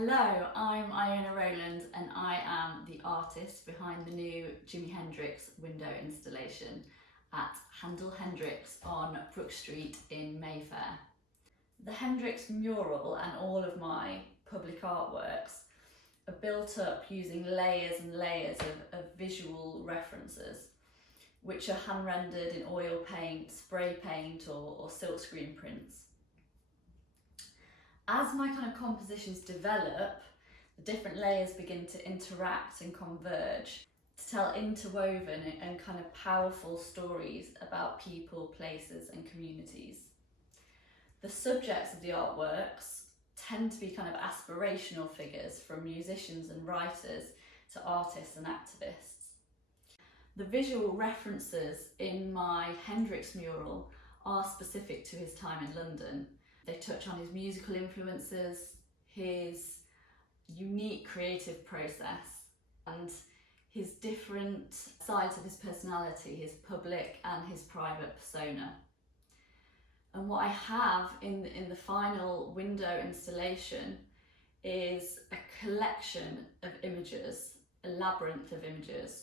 Hello, I'm Iona Rowland and I am the artist behind the new Jimi Hendrix window installation at Handel Hendrix on Brook Street in Mayfair. The Hendrix mural and all of my public artworks are built up using layers and layers of visual references, which are hand rendered in oil paint, spray paint or silkscreen prints. As my kind of compositions develop, the different layers begin to interact and converge to tell interwoven and kind of powerful stories about people, places and communities. The subjects of the artworks tend to be kind of aspirational figures, from musicians and writers to artists and activists. The visual references in my Hendrix mural are specific to his time in London. They touch on his musical influences, his unique creative process, and his different sides of his personality, his public and his private persona. And what I have in the final window installation is a collection of images, a labyrinth of images,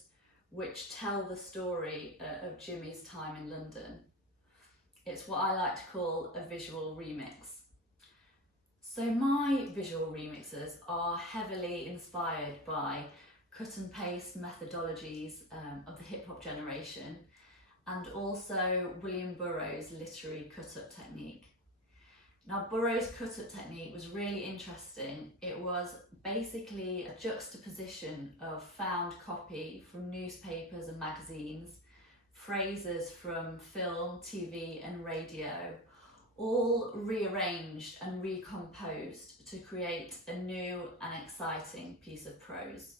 which tell the story of Jimi's time in London. It's what I like to call a visual remix. So my visual remixes are heavily inspired by cut and paste methodologies of the hip hop generation, and also William Burroughs' literary cut-up technique. Now, Burroughs' cut-up technique was really interesting. It was basically a juxtaposition of found copy from newspapers and magazines, phrases from film, TV and radio, all rearranged and recomposed to create a new and exciting piece of prose.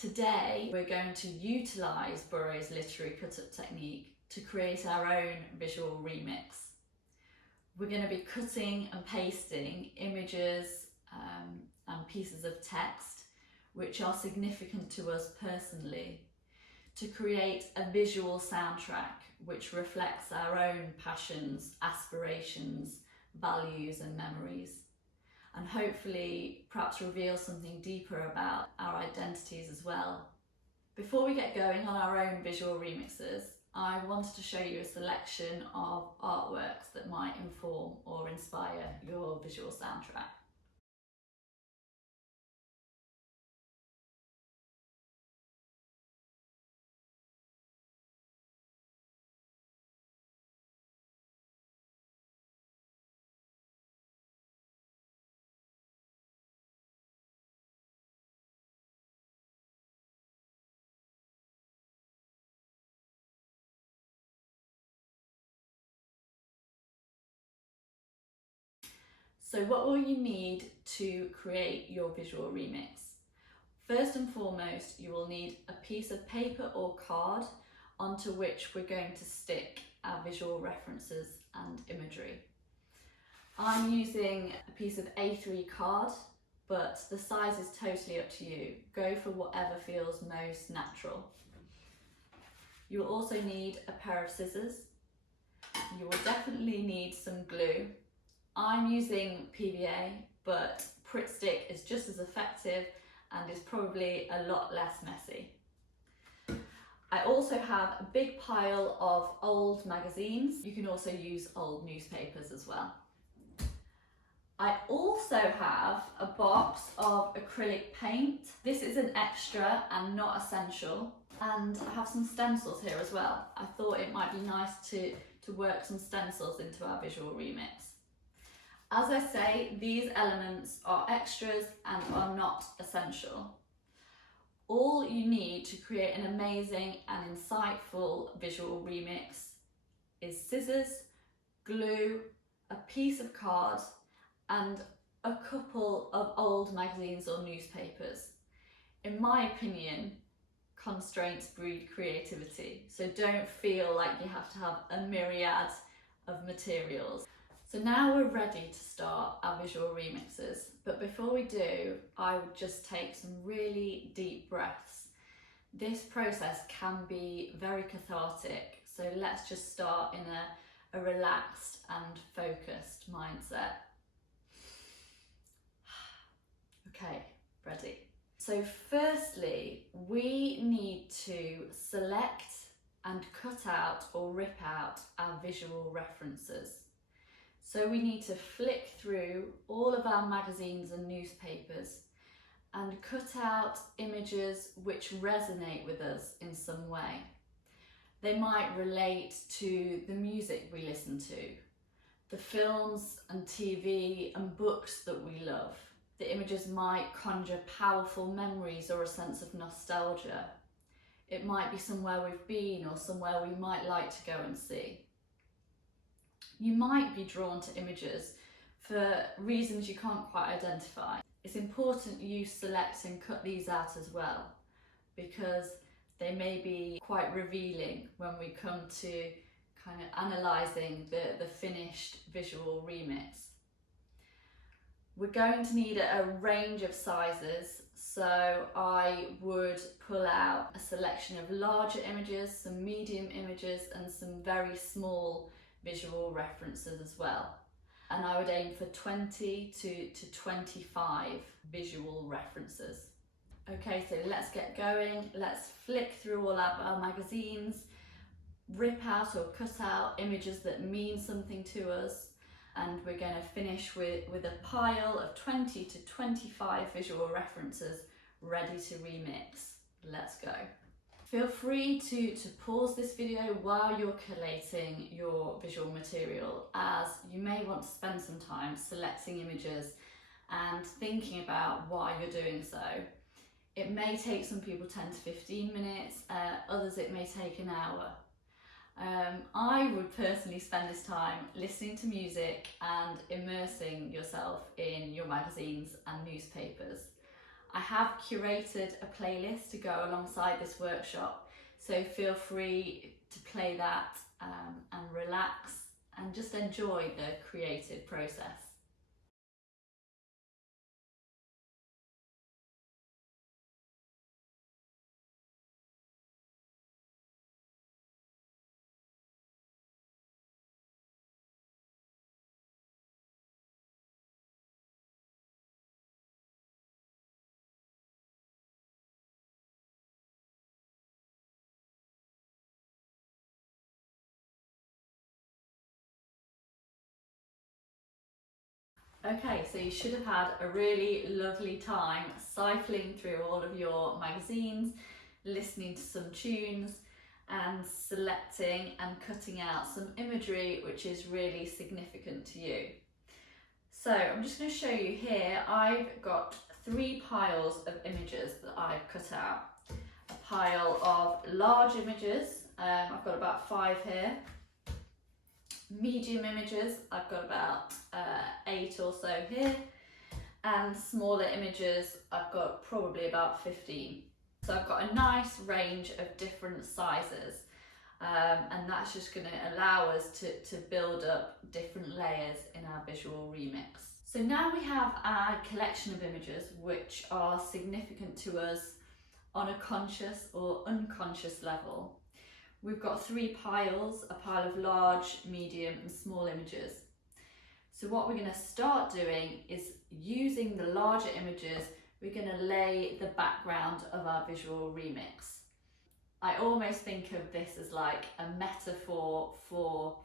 Today we're going to utilise Burroughs' literary cut-up technique to create our own visual remix. We're going to be cutting and pasting images and pieces of text which are significant to us personally, to create a visual soundtrack which reflects our own passions, aspirations, values and memories, and hopefully perhaps reveal something deeper about our identities as well. Before we get going on our own visual remixes, I wanted to show you a selection of artworks that might inform or inspire your visual soundtrack. So what will you need to create your visual remix? First and foremost, you will need a piece of paper or card onto which we're going to stick our visual references and imagery. I'm using a piece of A3 card, but the size is totally up to you. Go for whatever feels most natural. You will also need a pair of scissors. You will definitely need some glue. I'm using PVA, but Pritt Stick is just as effective and is probably a lot less messy. I also have a big pile of old magazines. You can also use old newspapers as well. I also have a box of acrylic paint. This is an extra and not essential. And I have some stencils here as well. I thought it might be nice to work some stencils into our visual remix. As I say, these elements are extras and are not essential. All you need to create an amazing and insightful visual remix is scissors, glue, a piece of card, and a couple of old magazines or newspapers. In my opinion, constraints breed creativity, so don't feel like you have to have a myriad of materials. So now we're ready to start our visual remixes, but before we do, I would just take some really deep breaths. This process can be very cathartic, so let's just start in a relaxed and focused mindset. Okay, ready. So firstly, we need to select and cut out or rip out our visual references. So we need to flick through all of our magazines and newspapers and cut out images which resonate with us in some way. They might relate to the music we listen to, the films and TV and books that we love. The images might conjure powerful memories or a sense of nostalgia. It might be somewhere we've been or somewhere we might like to go and see. You might be drawn to images for reasons you can't quite identify. It's important you select and cut these out as well, because they may be quite revealing when we come to kind of analysing the finished visual remix. We're going to need a range of sizes, so I would pull out a selection of larger images, some medium images and some very small visual references as well. And I would aim for 20 to 25 visual references. Okay, so let's get going. Let's flick through all our magazines, rip out or cut out images that mean something to us, and we're going to finish with a pile of 20 to 25 visual references ready to remix. Let's go. Feel free to pause this video while you're collating your visual material, as you may want to spend some time selecting images and thinking about why you're doing so. It may take some people 10 to 15 minutes, others it may take an hour. I would personally spend this time listening to music and immersing yourself in your magazines and newspapers. I have curated a playlist to go alongside this workshop, so feel free to play that and relax and just enjoy the creative process. Okay, so you should have had a really lovely time cycling through all of your magazines, listening to some tunes and selecting and cutting out some imagery which is really significant to you. So I'm just going to show you here, I've got 3 piles of images that I've cut out. A pile of large images, I've got about 5 here. Medium images, I've got about 8 or so here, and smaller images, I've got probably about 15. So I've got a nice range of different sizes, and that's just going to allow us to build up different layers in our visual remix. So now we have our collection of images which are significant to us on a conscious or unconscious level. We've got 3 piles, a pile of large, medium and small images. So what we're going to start doing is using the larger images, we're going to lay the background of our visual remix. I almost think of this as like a metaphor for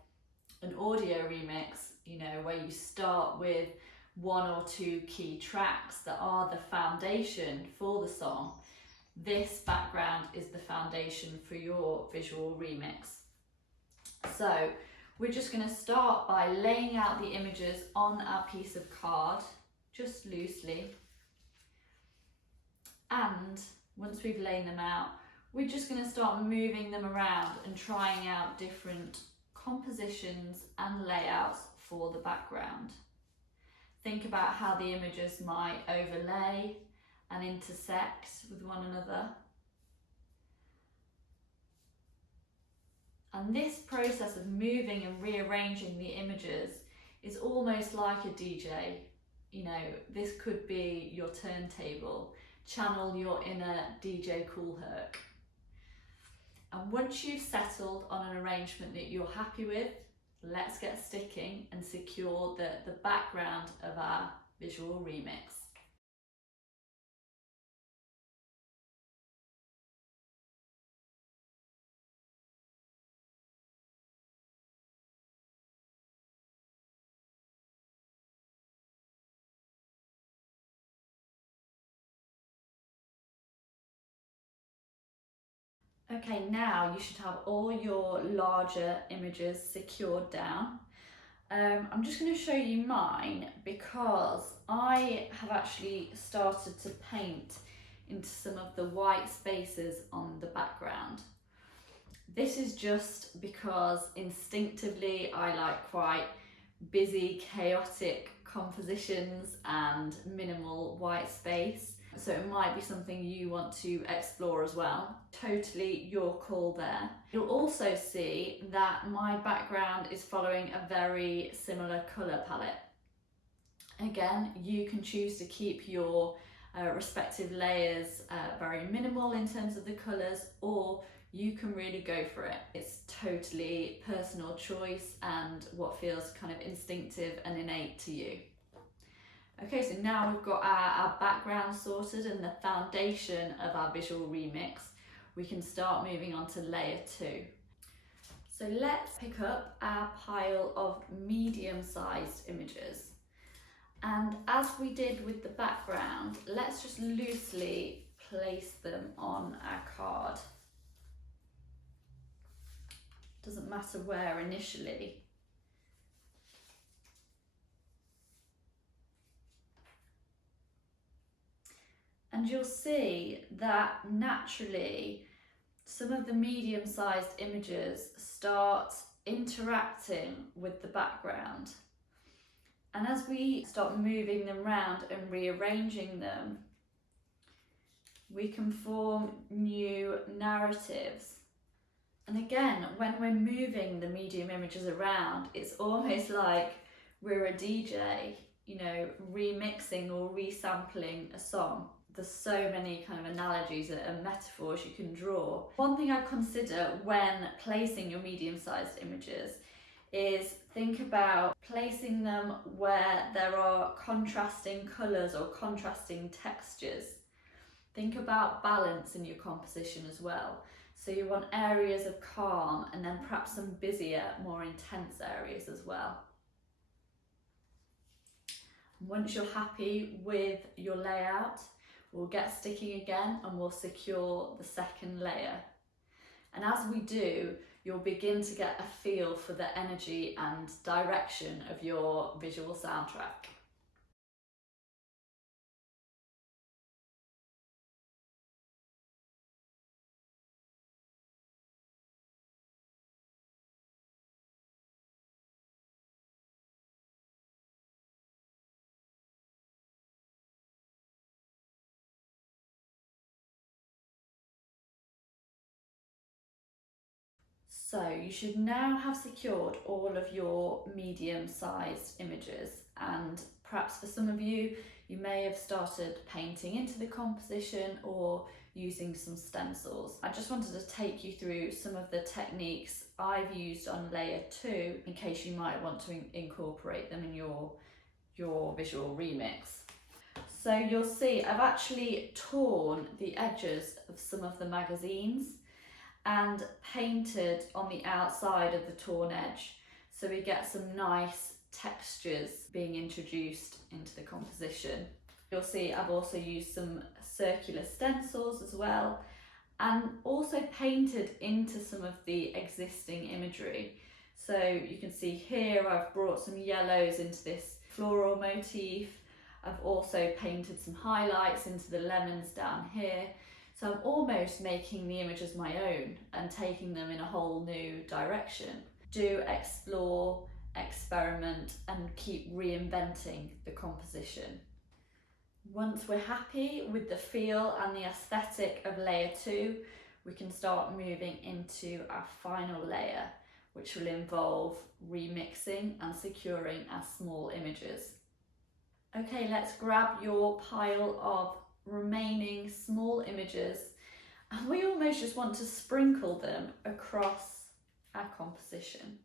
an audio remix, you know, where you start with 1 or 2 key tracks that are the foundation for the song. This background is the foundation for your visual remix. So we're just going to start by laying out the images on our piece of card, just loosely. And once we've laid them out, we're just going to start moving them around and trying out different compositions and layouts for the background. Think about how the images might overlay and intersect with one another. And this process of moving and rearranging the images is almost like a DJ. You know, this could be your turntable. Channel your inner DJ Cool Herc. And once you've settled on an arrangement that you're happy with, let's get sticking and secure the background of our visual remix. Okay, now you should have all your larger images secured down. I'm just going to show you mine because I have actually started to paint into some of the white spaces on the background. This is just because instinctively I like quite busy, chaotic compositions and minimal white space. So it might be something you want to explore as well. Totally your call there. You'll also see that my background is following a very similar colour palette. Again, you can choose to keep your respective layers very minimal in terms of the colours, or you can really go for it. It's totally personal choice and what feels kind of instinctive and innate to you. Okay, so now we've got our background sorted and the foundation of our visual remix, we can start moving on to layer 2. So let's pick up our pile of medium-sized images. And as we did with the background, let's just loosely place them on our card. Doesn't matter where initially. And you'll see that naturally some of the medium-sized images start interacting with the background. And as we start moving them around and rearranging them, we can form new narratives. And again, when we're moving the medium images around, it's almost like we're a DJ, you know, remixing or resampling a song. There's so many kind of analogies and metaphors you can draw. One thing I consider when placing your medium-sized images is think about placing them where there are contrasting colours or contrasting textures. Think about balance in your composition as well. So you want areas of calm and then perhaps some busier, more intense areas as well. Once you're happy with your layout, we'll get sticking again and we'll secure the second layer. And as we do, you'll begin to get a feel for the energy and direction of your visual soundtrack. So you should now have secured all of your medium-sized images, and perhaps for some of you, you may have started painting into the composition or using some stencils. I just wanted to take you through some of the techniques I've used on layer 2 in case you might want to incorporate them in your visual remix. So you'll see I've actually torn the edges of some of the magazines and painted on the outside of the torn edge, so we get some nice textures being introduced into the composition. You'll see I've also used some circular stencils as well, and also painted into some of the existing imagery. So you can see here I've brought some yellows into this floral motif. I've also painted some highlights into the lemons down here. So I'm almost making the images my own and taking them in a whole new direction. Do explore, experiment, and keep reinventing the composition. Once we're happy with the feel and the aesthetic of layer 2, we can start moving into our final layer, which will involve remixing and securing our small images. Okay, let's grab your pile of remaining small images, and we almost just want to sprinkle them across our composition.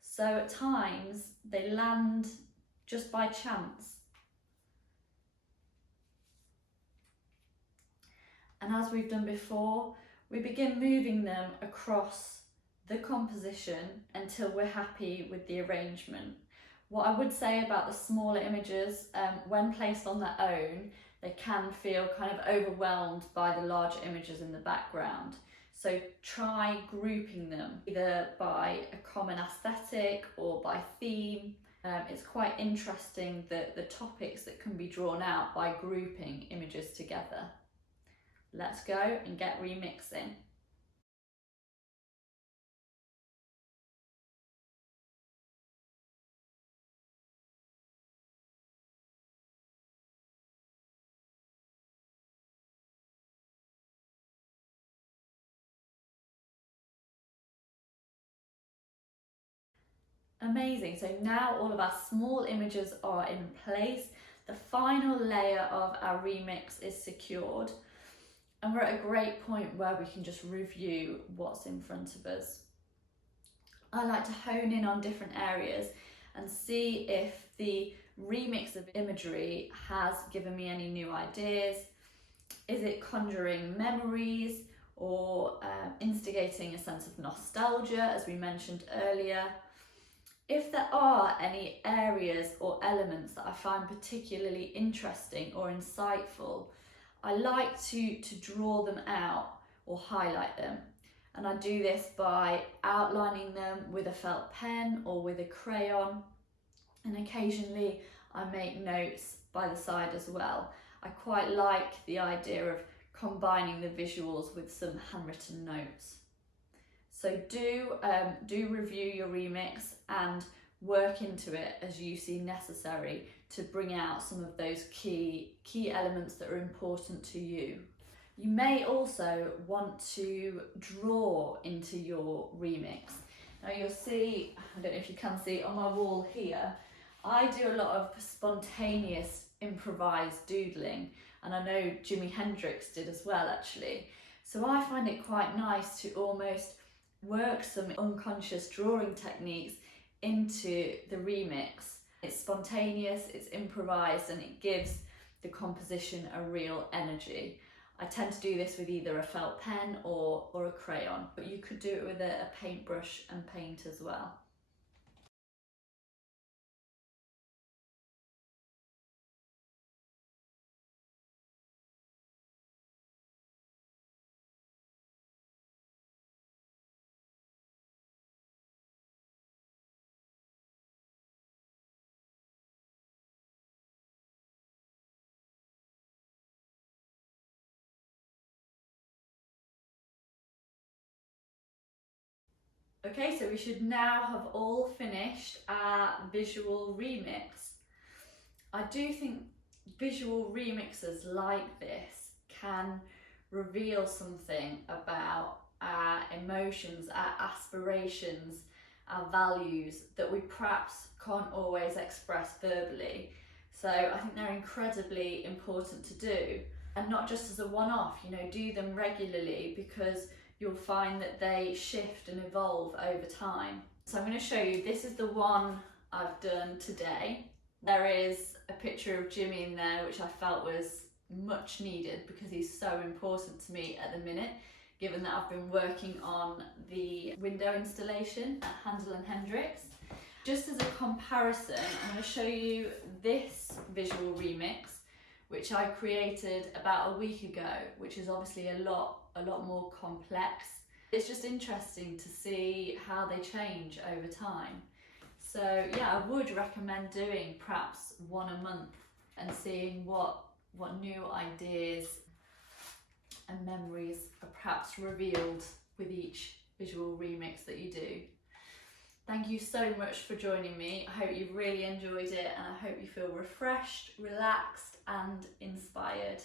So at times they land just by chance. And as we've done before, we begin moving them across the composition until we're happy with the arrangement. What I would say about the smaller images, when placed on their own, they can feel kind of overwhelmed by the larger images in the background. So try grouping them either by a common aesthetic or by theme. It's quite interesting the topics that can be drawn out by grouping images together. Let's go and get remixing. Amazing, so now all of our small images are in place. The final layer of our remix is secured, and we're at a great point where we can just review what's in front of us. I like to hone in on different areas and see if the remix of imagery has given me any new ideas. Is it conjuring memories or instigating a sense of nostalgia, as we mentioned earlier? If there are any areas or elements that I find particularly interesting or insightful, I like to draw them out or highlight them. And I do this by outlining them with a felt pen or with a crayon. And occasionally I make notes by the side as well. I quite like the idea of combining the visuals with some handwritten notes. So do review your remix and work into it as you see necessary to bring out some of those key elements that are important to you. You may also want to draw into your remix. Now you'll see, I don't know if you can see on my wall here, I do a lot of spontaneous improvised doodling, and I know Jimi Hendrix did as well actually. So I find it quite nice to almost work some unconscious drawing techniques into the remix. It's spontaneous, it's improvised, and it gives the composition a real energy. I tend to do this with either a felt pen or a crayon, but you could do it with a paintbrush and paint as well. Okay, so we should now have all finished our visual remix. I do think visual remixes like this can reveal something about our emotions, our aspirations, our values that we perhaps can't always express verbally. So I think they're incredibly important to do, and not just as a one-off, you know, do them regularly, because you'll find that they shift and evolve over time. So I'm going to show you, this is the one I've done today. There is a picture of Jimmy in there, which I felt was much needed because he's so important to me at the minute, given that I've been working on the window installation at Handel and Hendrix. Just as a comparison, I'm going to show you this visual remix, which I created about a week ago, which is obviously a lot more complex. It's just interesting to see how they change over time. So yeah, I would recommend doing perhaps one a month and seeing what new ideas and memories are perhaps revealed with each visual remix that you do. Thank you so much for joining me. I hope you've really enjoyed it, and I hope you feel refreshed, relaxed and inspired.